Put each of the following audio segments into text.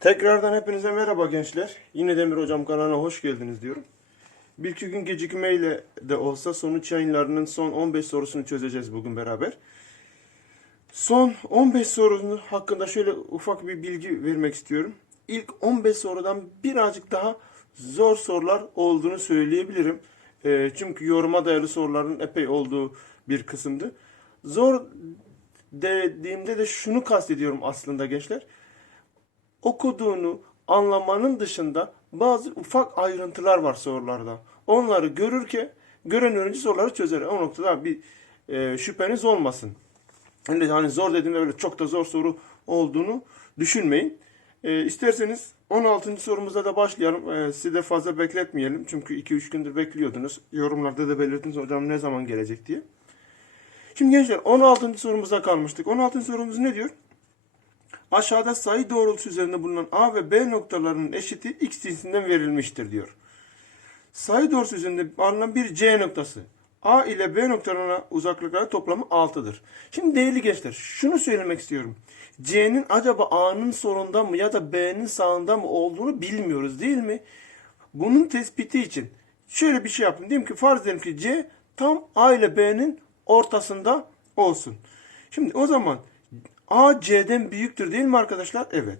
Tekrardan hepinize merhaba gençler. Yine Demir Hocam kanalına hoş geldiniz diyorum. Bir iki gün gecikmeyle de olsa sonuç yayınlarının son 15 sorusunu çözeceğiz bugün beraber. Son 15 sorunun hakkında şöyle ufak bir bilgi vermek istiyorum. İlk 15 sorudan birazcık daha zor sorular olduğunu söyleyebilirim. Ee, çünkü yoruma dayalı soruların epey olduğu bir kısımdı. Zor dediğimde de şunu kastediyorum aslında gençler okuduğunu anlamanın dışında bazı ufak ayrıntılar var sorularda. Onları görürken gören öğrenci soruları çözer. O noktada bir e, şüpheniz olmasın. Hani, hani zor dediğimde öyle çok da zor soru olduğunu düşünmeyin. E, isterseniz 16. sorumuza da başlayalım. E, sizi de fazla bekletmeyelim. Çünkü 2-3 gündür bekliyordunuz. Yorumlarda da belirttiniz hocam ne zaman gelecek diye. Şimdi gençler 16. sorumuza kalmıştık. 16. sorumuz ne diyor? Aşağıda sayı doğrultusu üzerinde bulunan A ve B noktalarının eşiti x cinsinden verilmiştir diyor. Sayı doğrusu üzerinde alınan bir C noktası. A ile B noktalarına uzaklıkları toplamı 6'dır. Şimdi değerli gençler şunu söylemek istiyorum. C'nin acaba A'nın solunda mı ya da B'nin sağında mı olduğunu bilmiyoruz değil mi? Bunun tespiti için şöyle bir şey yapın. Diyelim ki farz edelim ki C tam A ile B'nin ortasında olsun. Şimdi o zaman A C'den büyüktür değil mi arkadaşlar? Evet.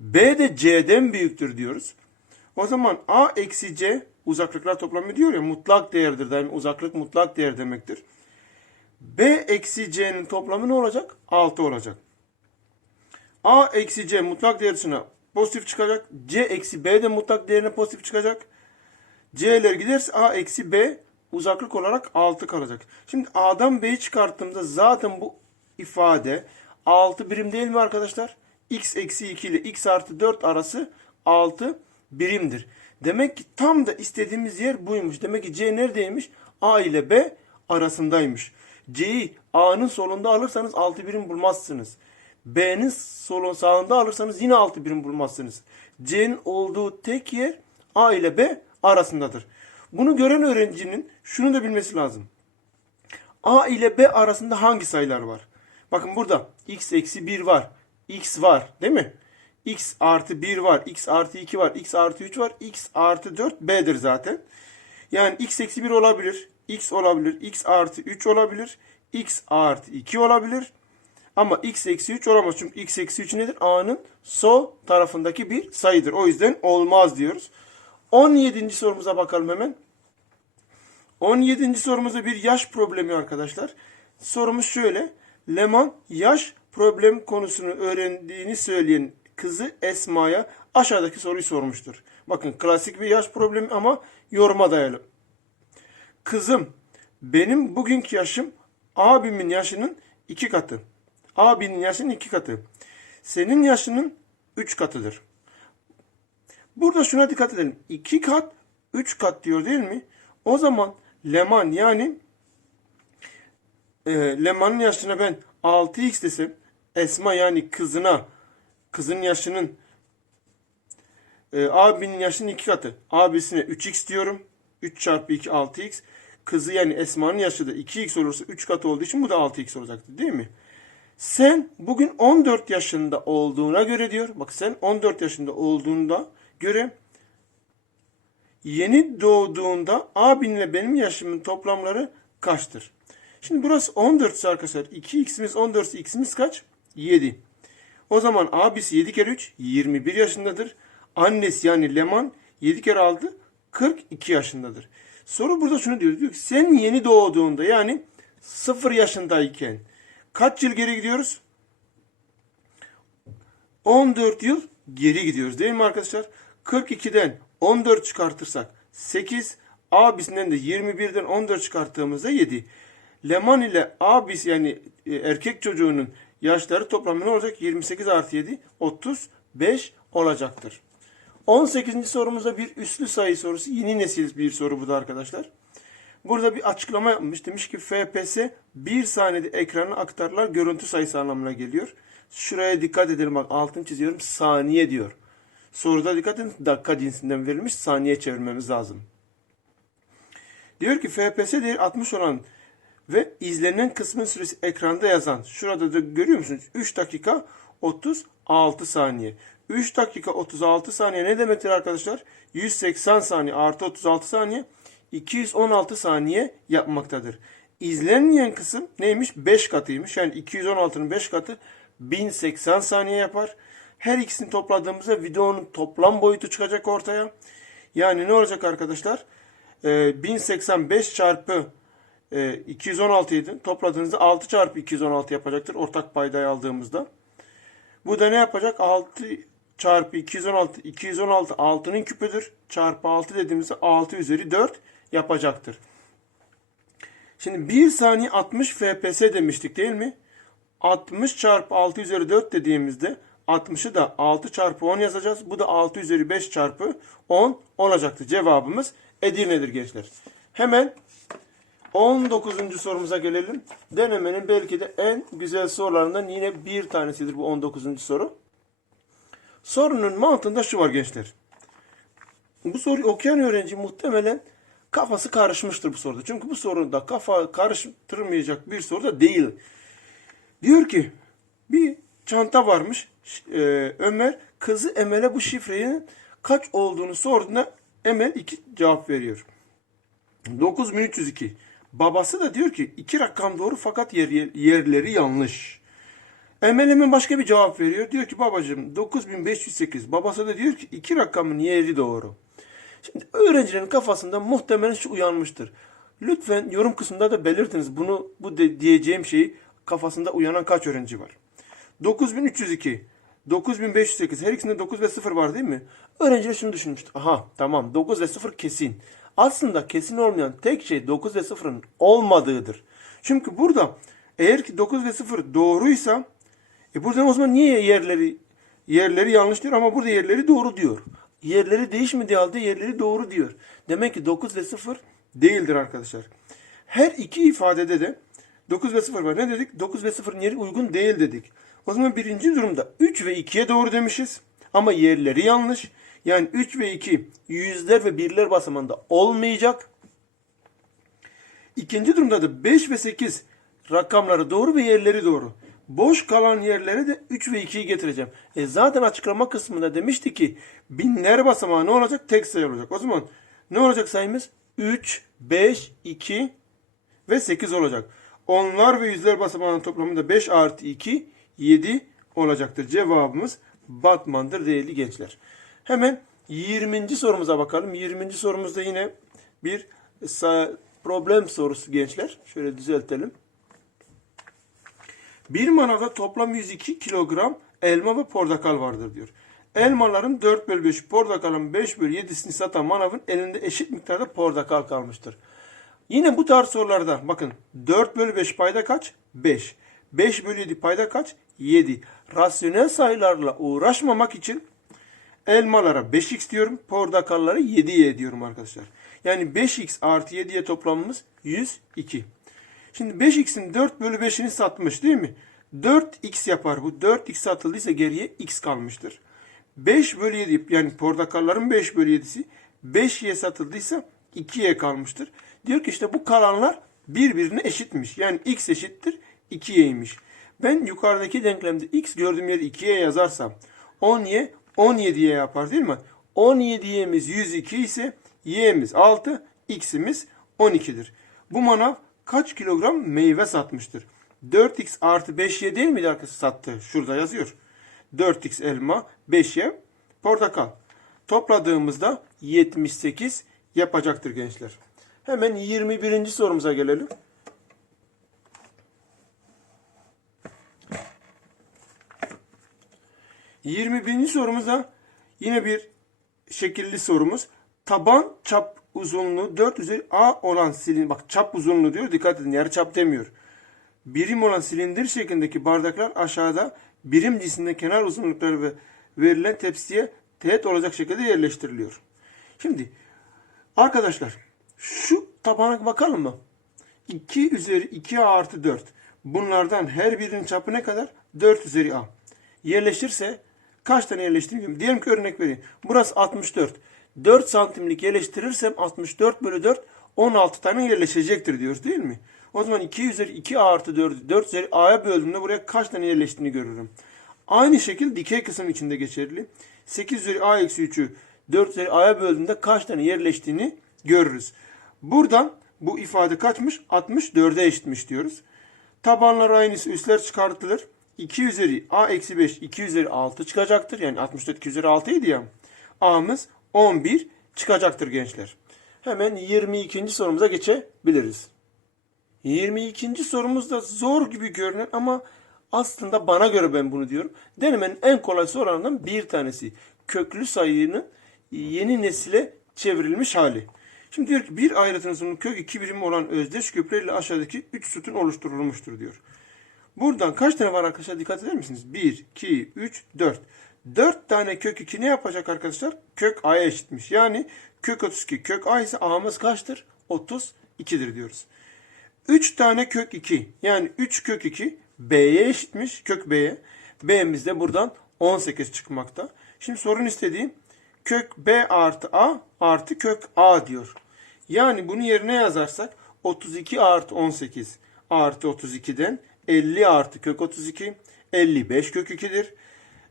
B de C'den büyüktür diyoruz. O zaman A eksi C uzaklıklar toplamı diyor ya mutlak değerdir. Yani uzaklık mutlak değer demektir. B eksi C'nin toplamı ne olacak? 6 olacak. A eksi C mutlak değer dışına pozitif çıkacak. C eksi B de mutlak değerine pozitif çıkacak. C'ler giderse A eksi B uzaklık olarak 6 kalacak. Şimdi A'dan B'yi çıkarttığımızda zaten bu ifade 6 birim değil mi arkadaşlar? x eksi 2 ile x artı 4 arası 6 birimdir. Demek ki tam da istediğimiz yer buymuş. Demek ki C neredeymiş? A ile B arasındaymış. C'yi A'nın solunda alırsanız 6 birim bulmazsınız. B'nin solun sağında alırsanız yine 6 birim bulmazsınız. C'nin olduğu tek yer A ile B arasındadır. Bunu gören öğrencinin şunu da bilmesi lazım. A ile B arasında hangi sayılar var? Bakın burada x eksi 1 var. x var değil mi? x artı 1 var. x artı 2 var. x artı 3 var. x artı 4 b'dir zaten. Yani x eksi 1 olabilir. x olabilir. x artı 3 olabilir. x artı 2 olabilir. Ama x eksi 3 olamaz. Çünkü x eksi 3 nedir? A'nın sol tarafındaki bir sayıdır. O yüzden olmaz diyoruz. 17. sorumuza bakalım hemen. 17. sorumuzda bir yaş problemi arkadaşlar. Sorumuz şöyle. Leman yaş problem konusunu öğrendiğini söyleyen kızı Esma'ya aşağıdaki soruyu sormuştur. Bakın klasik bir yaş problemi ama yoruma dayalı. Kızım benim bugünkü yaşım abimin yaşının iki katı. Abinin yaşının iki katı. Senin yaşının üç katıdır. Burada şuna dikkat edelim. İki kat, üç kat diyor değil mi? O zaman Leman yani e, Leman'ın yaşına ben 6x desem Esma yani kızına kızın yaşının e, abinin yaşının iki katı. Abisine 3x diyorum. 3 çarpı 2 6x. Kızı yani Esma'nın yaşı da 2x olursa 3 katı olduğu için bu da 6x olacaktı değil mi? Sen bugün 14 yaşında olduğuna göre diyor. Bak sen 14 yaşında olduğunda göre yeni doğduğunda abinle benim yaşımın toplamları kaçtır? Şimdi burası 14 ise arkadaşlar 2x'imiz 14 ise x'imiz kaç? 7. O zaman abisi 7 kere 3 21 yaşındadır. Annesi yani Leman 7 kere 6 42 yaşındadır. Soru burada şunu diyor. Diyor ki sen yeni doğduğunda yani 0 yaşındayken kaç yıl geri gidiyoruz? 14 yıl geri gidiyoruz değil mi arkadaşlar? 42'den 14 çıkartırsak 8, abisinden de 21'den 14 çıkarttığımızda 7. Leman ile abisi yani e, erkek çocuğunun yaşları toplamı ne olacak? 28 artı 7 35 olacaktır. 18. sorumuzda bir üslü sayı sorusu. Yeni nesil bir soru bu da arkadaşlar. Burada bir açıklama yapmış. Demiş ki FPS bir saniyede ekrana aktarılan görüntü sayısı anlamına geliyor. Şuraya dikkat edelim bak altını çiziyorum. Saniye diyor. Soruda dikkat edin dakika cinsinden verilmiş saniye çevirmemiz lazım. Diyor ki FPS değeri 60 olan ve izlenen kısmın süresi ekranda yazan. Şurada da görüyor musunuz? 3 dakika 36 saniye. 3 dakika 36 saniye ne demektir arkadaşlar? 180 saniye artı 36 saniye 216 saniye yapmaktadır. İzlenmeyen kısım neymiş? 5 katıymış. Yani 216'nın 5 katı 1080 saniye yapar. Her ikisini topladığımızda videonun toplam boyutu çıkacak ortaya. Yani ne olacak arkadaşlar? Ee, 1085 çarpı e, 216 idi. Topladığınızda 6 çarpı 216 yapacaktır. Ortak paydayı aldığımızda. Bu da ne yapacak? 6 çarpı 216. 216 6'nın küpüdür. Çarpı 6 dediğimizde 6 üzeri 4 yapacaktır. Şimdi 1 saniye 60 FPS demiştik değil mi? 60 çarpı 6 üzeri 4 dediğimizde 60'ı da 6 çarpı 10 yazacağız. Bu da 6 üzeri 5 çarpı 10 olacaktır. Cevabımız Edirne'dir gençler. Hemen 19. sorumuza gelelim. Denemenin belki de en güzel sorularından yine bir tanesidir bu 19. soru. Sorunun mantığında şu var gençler. Bu soruyu okuyan öğrenci muhtemelen kafası karışmıştır bu soruda. Çünkü bu soruda kafa karıştırmayacak bir soru da değil. Diyor ki bir çanta varmış. Ee, Ömer kızı Emel'e bu şifrenin kaç olduğunu sorduğunda Emel iki cevap veriyor. 9302. Babası da diyor ki iki rakam doğru fakat yer, yerleri yanlış. Emel hemen başka bir cevap veriyor. Diyor ki babacığım 9508. Babası da diyor ki iki rakamın yeri doğru. Şimdi öğrencilerin kafasında muhtemelen şu uyanmıştır. Lütfen yorum kısmında da belirtiniz. Bunu bu de, diyeceğim şeyi kafasında uyanan kaç öğrenci var? 9302, 9508 her ikisinde 9 ve 0 var değil mi? Öğrenciler şunu düşünmüştü. Aha tamam 9 ve 0 kesin. Aslında kesin olmayan tek şey 9 ve 0'ın olmadığıdır. Çünkü burada eğer ki 9 ve 0 doğruysa e buradan o zaman niye yerleri yerleri yanlış diyor ama burada yerleri doğru diyor. Yerleri değişmediği halde yerleri doğru diyor. Demek ki 9 ve 0 değildir arkadaşlar. Her iki ifadede de 9 ve 0 var. Ne dedik? 9 ve 0'ın yeri uygun değil dedik. O zaman birinci durumda 3 ve 2'ye doğru demişiz. Ama yerleri yanlış. Yani 3 ve 2 yüzler ve birler basamağında olmayacak. İkinci durumda da 5 ve 8 rakamları doğru ve yerleri doğru. Boş kalan yerlere de 3 ve 2'yi getireceğim. E zaten açıklama kısmında demişti ki binler basamağı ne olacak? Tek sayı olacak. O zaman ne olacak sayımız? 3, 5, 2 ve 8 olacak. Onlar ve yüzler basamağının toplamında 5 artı 2, 7 olacaktır. Cevabımız Batman'dır değerli gençler. Hemen 20. sorumuza bakalım. 20. sorumuzda yine bir problem sorusu gençler. Şöyle düzeltelim. Bir manavda toplam 102 kilogram elma ve portakal vardır diyor. Elmaların 4 bölü 5, portakalın 5 bölü 7'sini satan manavın elinde eşit miktarda portakal kalmıştır. Yine bu tarz sorularda bakın 4 bölü 5 payda kaç? 5. 5 bölü 7 payda kaç? 7. Rasyonel sayılarla uğraşmamak için elmalara 5x diyorum, portakallara 7y diyorum arkadaşlar. Yani 5x artı 7'ye toplamımız 102. Şimdi 5x'in 4 bölü 5'ini satmış değil mi? 4x yapar bu. 4x satıldıysa geriye x kalmıştır. 5 bölü 7 yani portakalların 5 bölü 7'si 5y satıldıysa 2y kalmıştır. Diyor ki işte bu kalanlar birbirine eşitmiş. Yani x eşittir 2y'ymiş. Ben yukarıdaki denklemde x gördüğüm yeri 2y yazarsam 10y 17y yapar değil mi? 17y'miz 102 ise y'miz 6, x'imiz 12'dir. Bu manav kaç kilogram meyve satmıştır? 4x artı 5y değil miydi arkası sattı? Şurada yazıyor. 4x elma, 5y portakal. Topladığımızda 78 yapacaktır gençler. Hemen 21. sorumuza gelelim. Yirmi birinci sorumuzda yine bir şekilli sorumuz. Taban çap uzunluğu 4 üzeri A olan silindir. Bak çap uzunluğu diyor. Dikkat edin. Yarı çap demiyor. Birim olan silindir şeklindeki bardaklar aşağıda birim cisimde kenar uzunlukları ve verilen tepsiye teğet olacak şekilde yerleştiriliyor. Şimdi arkadaşlar şu tabana bakalım mı? 2 üzeri 2A artı 4. Bunlardan her birinin çapı ne kadar? 4 üzeri A. Yerleşirse kaç tane yerleştireyim? Diyelim ki örnek vereyim. Burası 64. 4 santimlik yerleştirirsem 64 bölü 4 16 tane yerleşecektir diyoruz değil mi? O zaman 2 üzeri 2 A artı 4'ü 4 üzeri A'ya böldüğümde buraya kaç tane yerleştiğini görürüm. Aynı şekilde dikey kısım içinde geçerli. 8 üzeri a eksi 3'ü 4 üzeri a'ya böldüğünde kaç tane yerleştiğini görürüz. Buradan bu ifade kaçmış? 64'e eşitmiş diyoruz. Tabanlar aynısı üstler çıkartılır. 2 üzeri a eksi 5 2 üzeri 6 çıkacaktır. Yani 64 2 üzeri 6 idi ya. A'mız 11 çıkacaktır gençler. Hemen 22. sorumuza geçebiliriz. 22. sorumuz da zor gibi görünen ama aslında bana göre ben bunu diyorum. Denemenin en kolay sorularından bir tanesi. Köklü sayının yeni nesile çevrilmiş hali. Şimdi diyor ki bir ayrıtının sonu kök 2 birim olan özdeş küplerle aşağıdaki 3 sütun oluşturulmuştur diyor. Buradan kaç tane var arkadaşlar dikkat eder misiniz? 1, 2, 3, 4. 4 tane kök 2 ne yapacak arkadaşlar? Kök a'ya eşitmiş. Yani kök 32 kök a ise a'mız kaçtır? 32'dir diyoruz. 3 tane kök 2 yani 3 kök 2 b'ye eşitmiş kök b'ye. b'miz de buradan 18 çıkmakta. Şimdi sorun istediğim kök b artı a artı kök a diyor. Yani bunu yerine yazarsak 32 artı 18 artı 32'den 50 artı kök 32 55 kök 2'dir.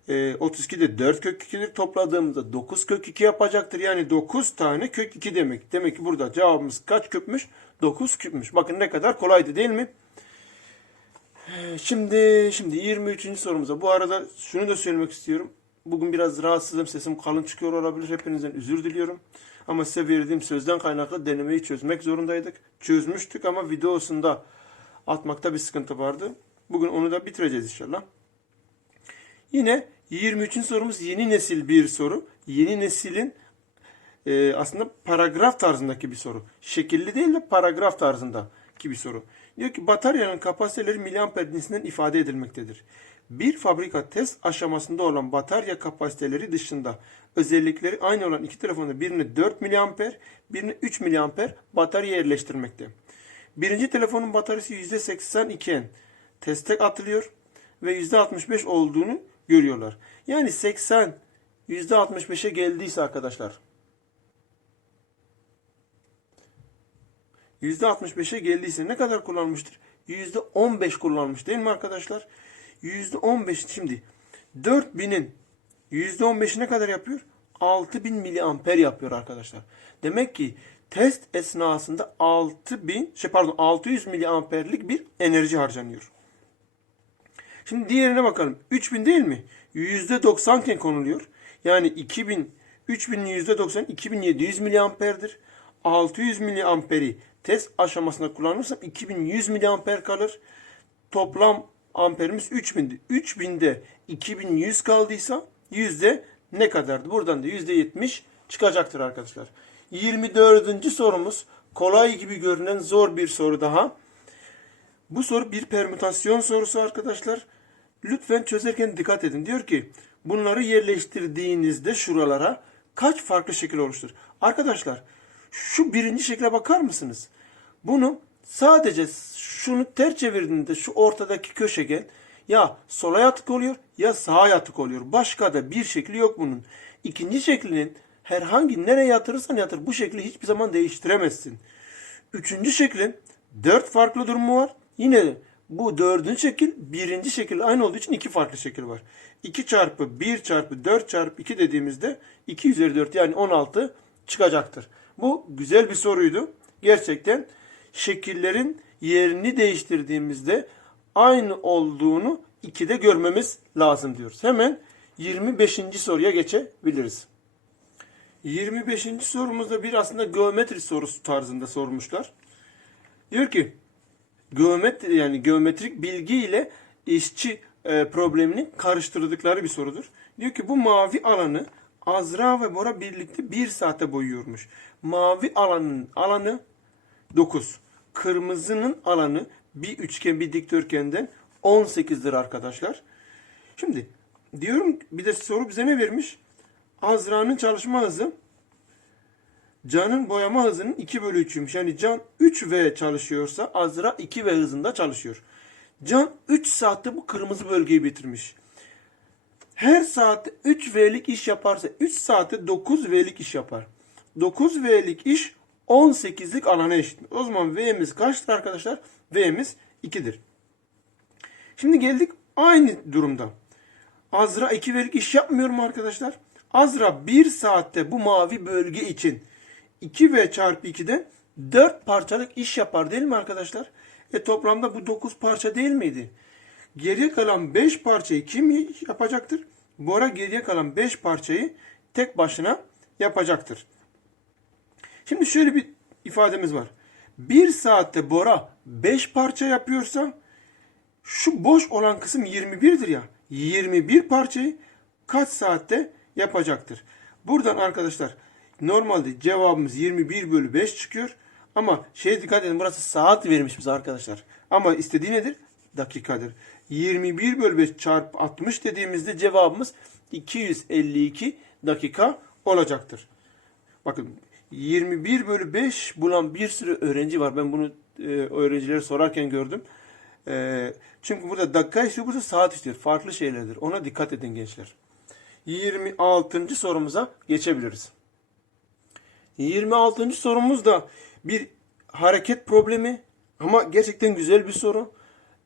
Ee, 32 de 4 kök 2'dir. Topladığımızda 9 kök 2 yapacaktır. Yani 9 tane kök 2 demek. Demek ki burada cevabımız kaç küpmüş? 9 küpmüş. Bakın ne kadar kolaydı değil mi? Ee, Şimdi şimdi 23. sorumuza. Bu arada şunu da söylemek istiyorum. Bugün biraz rahatsızım. Sesim kalın çıkıyor olabilir. Hepinizden özür diliyorum. Ama size verdiğim sözden kaynaklı denemeyi çözmek zorundaydık. Çözmüştük ama videosunda atmakta bir sıkıntı vardı. Bugün onu da bitireceğiz inşallah. Yine 23. sorumuz yeni nesil bir soru. Yeni neslin e, aslında paragraf tarzındaki bir soru. Şekilli değil de paragraf tarzındaki bir soru. Diyor ki bataryanın kapasiteleri miliamper cinsinden ifade edilmektedir. Bir fabrika test aşamasında olan batarya kapasiteleri dışında özellikleri aynı olan iki telefonda birine 4 miliamper, birine 3 miliamper batarya yerleştirmekte. Birinci telefonun bataryası %80 iken teste atılıyor ve %65 olduğunu görüyorlar. Yani 80 %65'e geldiyse arkadaşlar %65'e geldiyse ne kadar kullanmıştır? %15 kullanmış değil mi arkadaşlar? %15 şimdi 4000'in %15'i ne kadar yapıyor? 6000 miliamper yapıyor arkadaşlar. Demek ki test esnasında 6000 şey pardon 600 miliamperlik bir enerji harcanıyor. Şimdi diğerine bakalım. 3000 değil mi? %90 iken konuluyor. Yani 2000 3000'in %90 2700 miliamperdir. 600 miliamperi test aşamasında kullanırsam 2100 miliamper kalır. Toplam amperimiz 3000'di. 3000'de 2100 kaldıysa yüzde ne kadardı? Buradan da yüzde 70 çıkacaktır arkadaşlar. 24. sorumuz kolay gibi görünen zor bir soru daha. Bu soru bir permütasyon sorusu arkadaşlar. Lütfen çözerken dikkat edin. Diyor ki bunları yerleştirdiğinizde şuralara kaç farklı şekil oluştur? Arkadaşlar şu birinci şekle bakar mısınız? Bunu sadece şunu ters çevirdiğinde şu ortadaki köşegen ya sola yatık oluyor ya sağa yatık oluyor. Başka da bir şekli yok bunun. İkinci şeklinin herhangi nereye yatırırsan yatır bu şekli hiçbir zaman değiştiremezsin. Üçüncü şeklin dört farklı durumu var. Yine bu dördüncü şekil birinci şekil aynı olduğu için iki farklı şekil var. 2 çarpı 1 çarpı 4 çarpı 2 dediğimizde 2 üzeri 4 yani 16 çıkacaktır. Bu güzel bir soruydu. Gerçekten şekillerin yerini değiştirdiğimizde aynı olduğunu 2'de görmemiz lazım diyoruz. Hemen 25. soruya geçebiliriz. 25. sorumuzda bir aslında geometri sorusu tarzında sormuşlar. Diyor ki geometri yani geometrik bilgi ile işçi e, problemini karıştırdıkları bir sorudur. Diyor ki bu mavi alanı Azra ve Bora birlikte bir saate boyuyormuş. Mavi alanın alanı 9. Kırmızının alanı bir üçgen bir dikdörtgenden 18'dir arkadaşlar. Şimdi diyorum bir de soru bize ne vermiş? Azra'nın çalışma hızı Can'ın boyama hızının 2 bölü 3'üymüş. Yani Can 3V çalışıyorsa Azra 2V hızında çalışıyor. Can 3 saatte bu kırmızı bölgeyi bitirmiş. Her saatte 3V'lik iş yaparsa 3 saatte 9V'lik iş yapar. 9V'lik iş 18'lik alana eşit. O zaman V'miz kaçtır arkadaşlar? V'miz 2'dir. Şimdi geldik aynı durumda. Azra ekivelik iş yapmıyor mu arkadaşlar? Azra 1 saatte bu mavi bölge için 2V çarpı 2'de 4 parçalık iş yapar değil mi arkadaşlar? E toplamda bu 9 parça değil miydi? Geriye kalan 5 parçayı kim yapacaktır? Bora geriye kalan 5 parçayı tek başına yapacaktır. Şimdi şöyle bir ifademiz var. 1 saatte Bora 5 parça yapıyorsa şu boş olan kısım 21'dir ya. 21 parçayı kaç saatte yapacaktır? Buradan arkadaşlar normalde cevabımız 21 bölü 5 çıkıyor. Ama şeye dikkat edin burası saat vermiş bize arkadaşlar. Ama istediği nedir? Dakikadır. 21 bölü 5 çarpı 60 dediğimizde cevabımız 252 dakika olacaktır. Bakın 21 bölü 5 bulan bir sürü öğrenci var. Ben bunu e, öğrencilere sorarken gördüm. E, çünkü burada dakika istiyor, burada saat istiyor. Farklı şeylerdir. Ona dikkat edin gençler. 26. sorumuza geçebiliriz. 26. sorumuz da bir hareket problemi ama gerçekten güzel bir soru.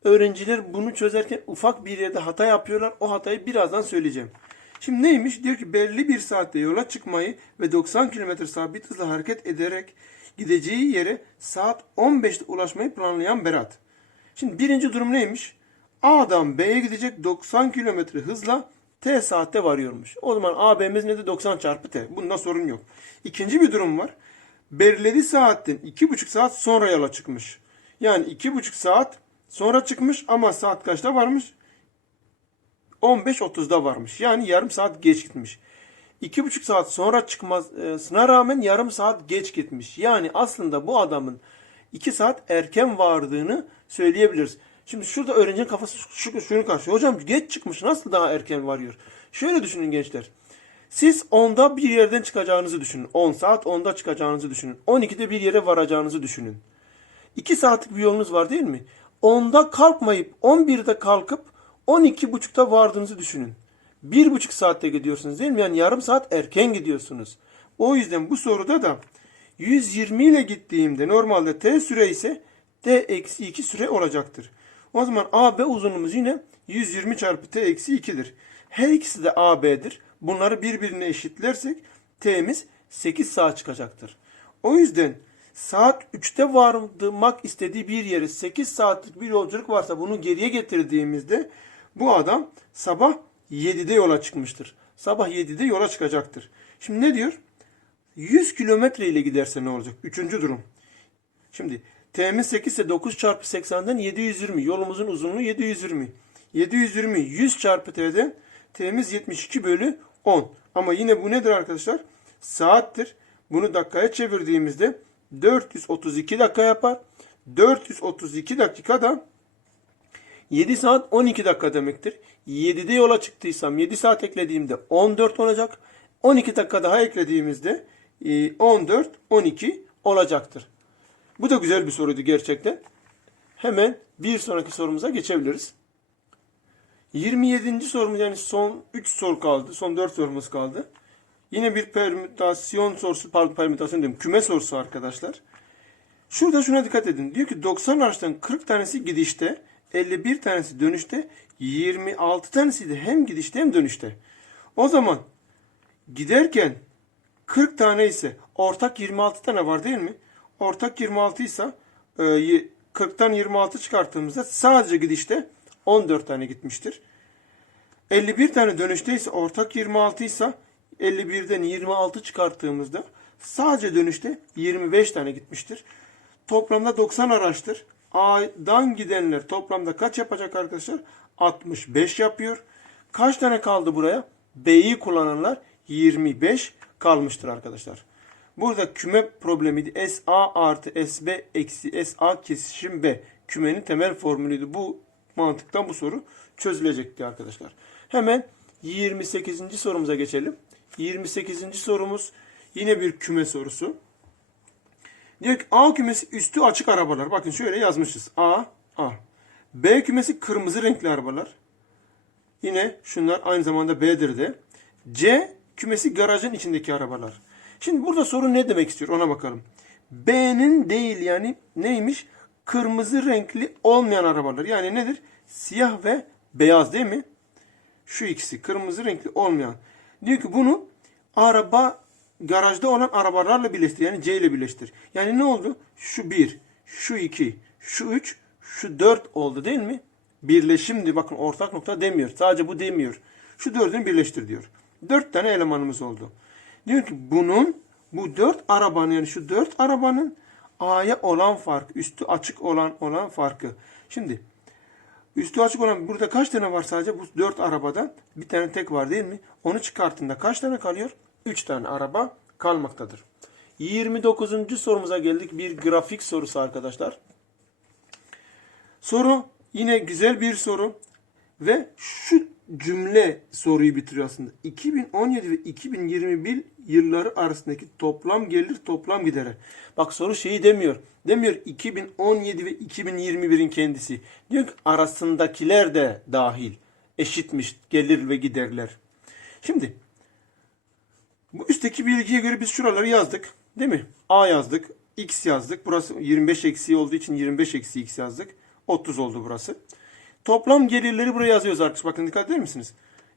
Öğrenciler bunu çözerken ufak bir yerde hata yapıyorlar. O hatayı birazdan söyleyeceğim. Şimdi neymiş? Diyor ki belli bir saatte yola çıkmayı ve 90 km sabit hızla hareket ederek gideceği yere saat 15'te ulaşmayı planlayan Berat. Şimdi birinci durum neymiş? A'dan B'ye gidecek 90 km hızla T saatte varıyormuş. O zaman AB'miz nedir? 90 çarpı T. Bunda sorun yok. İkinci bir durum var. Belirlediği saatten 2,5 saat sonra yola çıkmış. Yani 2,5 saat sonra çıkmış ama saat kaçta varmış? 15.30'da varmış. Yani yarım saat geç gitmiş. 2,5 saat sonra çıkmasına rağmen yarım saat geç gitmiş. Yani aslında bu adamın 2 saat erken vardığını söyleyebiliriz. Şimdi şurada öğrencinin kafası şu, şunu karşılıyor. Hocam geç çıkmış nasıl daha erken varıyor? Şöyle düşünün gençler. Siz 10'da bir yerden çıkacağınızı düşünün. 10 saat 10'da çıkacağınızı düşünün. 12'de bir yere varacağınızı düşünün. 2 saatlik bir yolunuz var değil mi? 10'da kalkmayıp 11'de kalkıp 12.30'da vardığınızı düşünün. 1,5 saatte gidiyorsunuz değil mi? Yani yarım saat erken gidiyorsunuz. O yüzden bu soruda da 120 ile gittiğimde normalde t süre ise t eksi 2 süre olacaktır. O zaman AB uzunluğumuz yine 120 çarpı t eksi 2'dir. Her ikisi de AB'dir. Bunları birbirine eşitlersek t'miz 8 saat çıkacaktır. O yüzden saat 3'te varmak istediği bir yere 8 saatlik bir yolculuk varsa bunu geriye getirdiğimizde bu adam sabah 7'de yola çıkmıştır. Sabah 7'de yola çıkacaktır. Şimdi ne diyor? 100 kilometre ile giderse ne olacak? Üçüncü durum. Şimdi T'miz 8 ise 9 çarpı 80'den 720. Yolumuzun uzunluğu 720. 720 100 çarpı T'den T'miz 72 bölü 10. Ama yine bu nedir arkadaşlar? Saattir. Bunu dakikaya çevirdiğimizde 432 dakika yapar. 432 dakika da 7 saat 12 dakika demektir. 7'de yola çıktıysam 7 saat eklediğimde 14 olacak. 12 dakika daha eklediğimizde 14, 12 olacaktır. Bu da güzel bir soruydu gerçekten. Hemen bir sonraki sorumuza geçebiliriz. 27. sorumuz yani son 3 soru kaldı. Son 4 sorumuz kaldı. Yine bir permütasyon sorusu, pardon permütasyon diyorum, küme sorusu arkadaşlar. Şurada şuna dikkat edin. Diyor ki 90 araçtan 40 tanesi gidişte, 51 tanesi dönüşte, 26 tanesi de hem gidişte hem dönüşte. O zaman giderken 40 tane ise ortak 26 tane var değil mi? Ortak 26 ise 40'tan 26 çıkarttığımızda sadece gidişte 14 tane gitmiştir. 51 tane dönüşte ise ortak 26 ise 51'den 26 çıkarttığımızda sadece dönüşte 25 tane gitmiştir. Toplamda 90 araçtır. A'dan gidenler toplamda kaç yapacak arkadaşlar? 65 yapıyor. Kaç tane kaldı buraya? B'yi kullananlar 25 kalmıştır arkadaşlar. Burada küme problemiydi. SA artı SB eksi SA kesişim B. Kümenin temel formülüydü. Bu mantıktan bu soru çözülecekti arkadaşlar. Hemen 28. sorumuza geçelim. 28. sorumuz yine bir küme sorusu. Diyor ki A kümesi üstü açık arabalar. Bakın şöyle yazmışız. A, A. B kümesi kırmızı renkli arabalar. Yine şunlar aynı zamanda B'dir de. C kümesi garajın içindeki arabalar. Şimdi burada soru ne demek istiyor ona bakalım. B'nin değil yani neymiş? Kırmızı renkli olmayan arabalar. Yani nedir? Siyah ve beyaz değil mi? Şu ikisi kırmızı renkli olmayan. Diyor ki bunu araba garajda olan arabalarla birleştir. Yani C ile birleştir. Yani ne oldu? Şu 1, şu 2, şu 3, şu 4 oldu değil mi? Birleşimdi. Bakın ortak nokta demiyor. Sadece bu demiyor. Şu dördünü birleştir diyor. Dört tane elemanımız oldu. Diyor ki bunun bu dört arabanın yani şu dört arabanın A'ya olan farkı, üstü açık olan olan farkı. Şimdi üstü açık olan burada kaç tane var sadece? Bu dört arabadan bir tane tek var değil mi? Onu çıkarttığında kaç tane kalıyor? Üç tane araba kalmaktadır. 29. sorumuza geldik. Bir grafik sorusu arkadaşlar. Soru yine güzel bir soru ve şu cümle soruyu bitiriyor aslında. 2017 ve 2021 yılları arasındaki toplam gelir toplam gideri. Bak soru şeyi demiyor. Demiyor 2017 ve 2021'in kendisi. Diyor ki arasındakiler de dahil. Eşitmiş gelir ve giderler. Şimdi bu üstteki bilgiye göre biz şuraları yazdık. Değil mi? A yazdık. X yazdık. Burası 25 eksi olduğu için 25 eksi X yazdık. 30 oldu burası. Toplam gelirleri buraya yazıyoruz arkadaşlar. Bakın dikkat eder misiniz?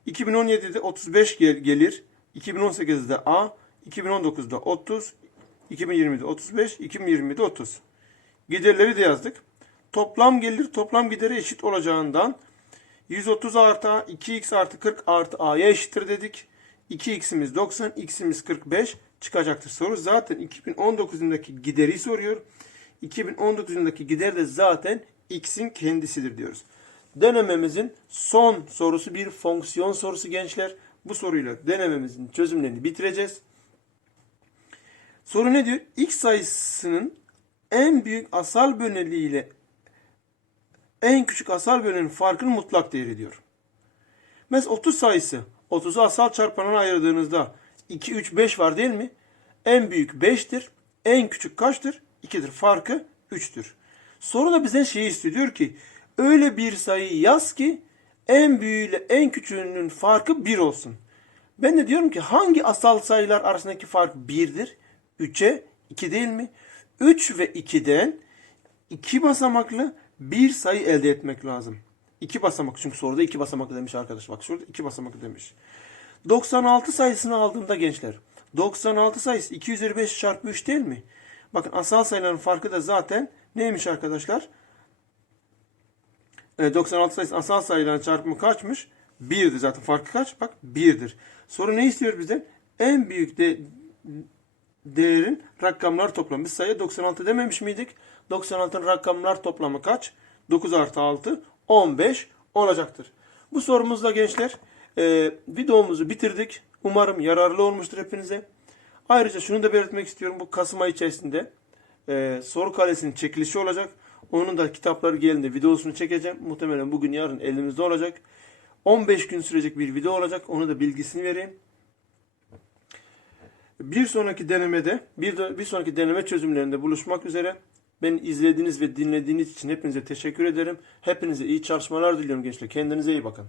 2017'de 35 gel- gelir. 2018'de A. 2019'da 30. 2020'de 35. 2020'de 30. Giderleri de yazdık. Toplam gelir toplam gideri eşit olacağından 130 artı A, 2x artı 40 artı A'ya eşittir dedik. 2x'imiz 90, x'imiz 45 çıkacaktır. Soru zaten 2019 yılındaki gideri soruyor. 2019 yılındaki gider de zaten x'in kendisidir diyoruz. Denememizin son sorusu bir fonksiyon sorusu gençler. Bu soruyla denememizin çözümlerini bitireceğiz. Soru ne diyor? X sayısının en büyük asal böleliği ile en küçük asal bölenin farkının mutlak değeri diyor. Mesela 30 sayısı 30'u asal çarpanına ayırdığınızda 2, 3, 5 var değil mi? En büyük 5'tir. En küçük kaçtır? 2'dir. Farkı 3'tür. Soru da bize şeyi istiyor. Diyor ki öyle bir sayı yaz ki en büyüğüyle en küçüğünün farkı 1 olsun. Ben de diyorum ki hangi asal sayılar arasındaki fark 1'dir? 3'e 2 değil mi? 3 ve 2'den 2 basamaklı bir sayı elde etmek lazım. 2 basamak çünkü soruda 2 basamaklı demiş arkadaş. Bak şurada 2 basamaklı demiş. 96 sayısını aldığımda gençler 96 sayısı 2 üzeri 5 çarpı 3 değil mi? Bakın asal sayıların farkı da zaten neymiş arkadaşlar? E, 96 sayısı asal sayıların çarpımı kaçmış? 1'dir zaten. Farkı kaç? Bak 1'dir. Soru ne istiyor bizden? En büyük de değerin rakamlar toplamı. Biz sayıya 96 dememiş miydik? 96'ın rakamlar toplamı kaç? 9 artı 6 15 olacaktır. Bu sorumuzla gençler e, videomuzu bitirdik. Umarım yararlı olmuştur hepinize. Ayrıca şunu da belirtmek istiyorum. Bu Kasım ayı içerisinde e, soru kalesinin çekilişi olacak. Onun da kitapları geldiğinde videosunu çekeceğim. Muhtemelen bugün yarın elimizde olacak. 15 gün sürecek bir video olacak. Onu da bilgisini vereyim. Bir sonraki denemede, bir, de, bir sonraki deneme çözümlerinde buluşmak üzere. Beni izlediğiniz ve dinlediğiniz için hepinize teşekkür ederim. Hepinize iyi çalışmalar diliyorum gençler. Kendinize iyi bakın.